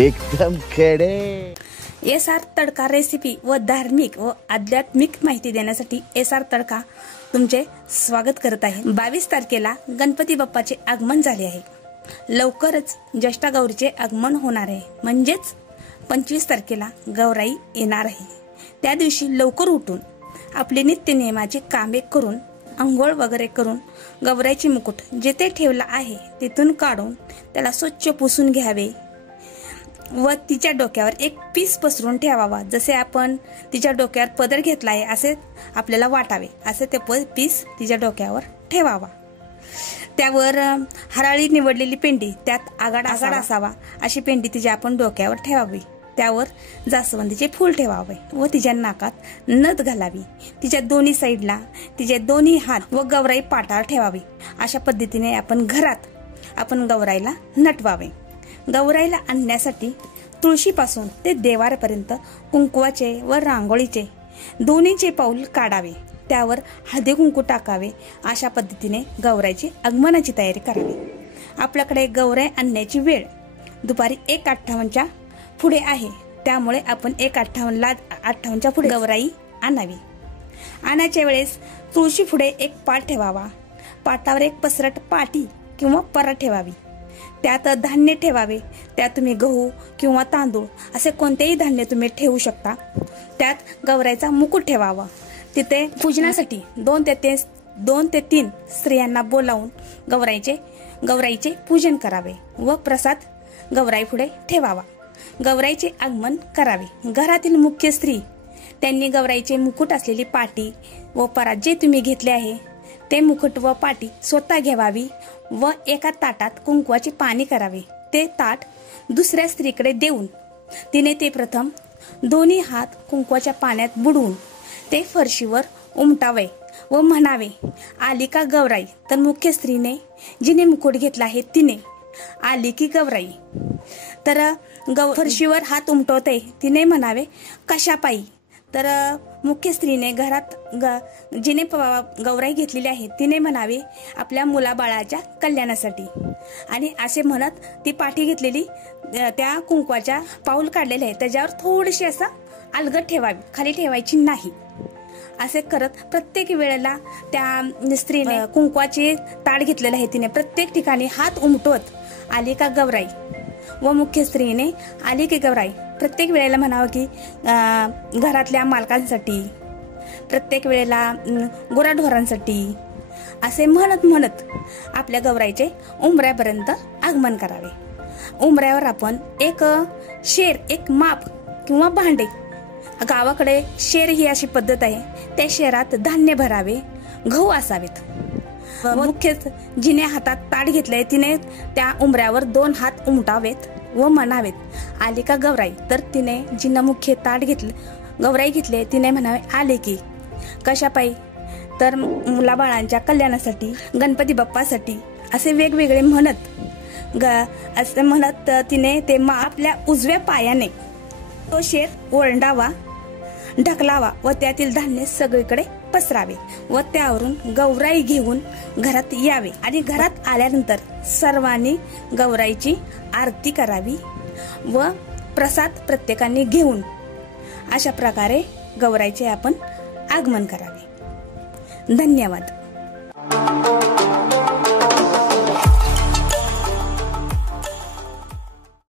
एकदम खडे। एसआर तडका रेसिपी व धार्मिक व आध्यात्मिक माहिती देण्यासाठी एसआर तडका तुमचे स्वागत करत आहे। 22 तारखेला गणपती बाप्पाचे आगमन झाले आहे। लवकरच ज्येष्ठा गौरीचे आगमन होणार आहे, म्हणजेच 25 तारखेला गौराई येणार आहे। त्या दिवशी लवकर उठून आपले नित्य नियमाचे कामे करून अंघोळ वगैरे करून गौराईचे मुकुट जिथे ठेवला आहे तिथून काढून त्याला स्वच्छ पुसून घ्यावे व तिच्या डोक्यावर एक पीस पसरून ठेवावा। जसे आपण तिच्या डोक्यावर पदर घेतला आहे असे आपल्याला वाटावे, असे ते पीस तिच्या डोक्यावर ठेवावा। त्यावर हराळी निवडलेली पेंडी त्यात आगाड असावा अशी पेंडी तिच्या आपण डोक्यावर ठेवावी। त्यावर जास्वंदीचे फूल ठेवावे व तिच्या नाकात नथ घालावी। तिच्या दोन्ही साईडला तिचे दोन्ही हात व गौराई पाटावर ठेवावी। अशा पद्धतीने आपण गौराईला नटवावे। गौराईला आणण्यासाठी तुळशीपासून ते देवाऱ्यापर्यंत कुंकवाचे व रांगोळीचे दोन्हीचे पाऊल काढावे। त्यावर हळदी कुंकू टाकावे। अशा पद्धतीने गौराईची आगमनाची तयारी करावी। आपल्याकडे गौराई आणण्याची वेळ दुपारी 1:58च्या पुढे आहे, त्यामुळे आपण 1:58च्या पुढे गौराई आणावी। आणायच्या वेळेस तुळशी पुढे एक पाट ठेवावा। पाटावर एक पसरट पाटी किंवा परात ठेवावी। त्यात धान्य ठेवावे। त्यात तुम्ही गहू किंवा तांदूळ असे कोणतेही धान्य तुम्ही ठेवू शकता। त्यात गौराईचा मुकुट ठेवावा। तिथे पूजनासाठी 2 ते 3 स्त्रियांना बोलावून गौराईचे पूजन करावे व प्रसाद गौराई पुढे ठेवावा। गौराईचे आगमन करावे। घरातील मुख्य स्त्री त्यांनी गौराईचे मुकुट असलेली पाटी व परात जे तुम्ही घेतले आहे ते मुकुट व पाटी स्वतः घ्यावी व एका ताटात कुंकवाचे पाणी करावे। ते ताट दुसऱ्या स्त्रीकडे देऊन तिने ते प्रथम दोन्ही हात कुंकवाच्या पाण्यात बुडवून ते फरशीवर उमटावे व म्हणावे, आली का गौराई? तर मुख्य स्त्रीने जिने मुकुट घेतला आहे तिने आली की गौराई? तर फरशीवर हात उमटवते तिने म्हणावे, कशा पायी? तर मुख्य स्त्रीने घरात जिने गौराई घेतलेली आहे तिने म्हणावे, आपल्या मुलाबाळाच्या कल्याणासाठी। आणि असे म्हणत ती पाठी घेतलेली त्या कुंकवाच्या पाऊल काढलेले आहे त्याच्यावर थोडीशी असं अलगद ठेवावी, खाली ठेवायची नाही। असे करत प्रत्येक वेळेला त्या स्त्रीने कुंकवाचे ताट घेतलेले आहे तिने प्रत्येक ठिकाणी हात उमटवत आली का गौराई व मुख्य स्त्रीने आली की गौराई प्रत्येक वेळेला म्हणावं की घरातल्या मालकांसाठी, प्रत्येक वेळेला गुराढोरांसाठी असे म्हणत आपल्या गौराईचे उंबऱ्यापर्यंत आगमन करावे। उंबऱ्यावर आपण एक शेर, एक माप किंवा भांडे, गावाकडे शेर ही अशी पद्धत आहे, त्या शेरात धान्य भरावे, गहू असावेत। मुख्य जिने हातात ताट घेतलंय तिने त्या उंबऱ्यावर 2 हात उमटावेत व म्हणावेत, आली का गौराई? तर तिने जिने मुख्य ताट घेतलं गौराई घेतले तिने म्हणावे, आले की? कशा पायी? तर मुलाबाळांच्या कल्याणासाठी, गणपती बाप्पासाठी असे वेगवेगळे म्हणत तिने ते आपल्या उजव्या पायाने तो शेर ओरंडावा, ढकलावा व त्यातील धान्य सगळीकडे पसरावे व त्यावरून गौराई घेऊन घरात यावे। आणि घरात आल्यानंतर सर्वांनी गौराईची आरती करावी व प्रसाद प्रत्येकाने घेऊन अशा प्रकारे गौराईचे आपण आगमन करावे। धन्यवाद।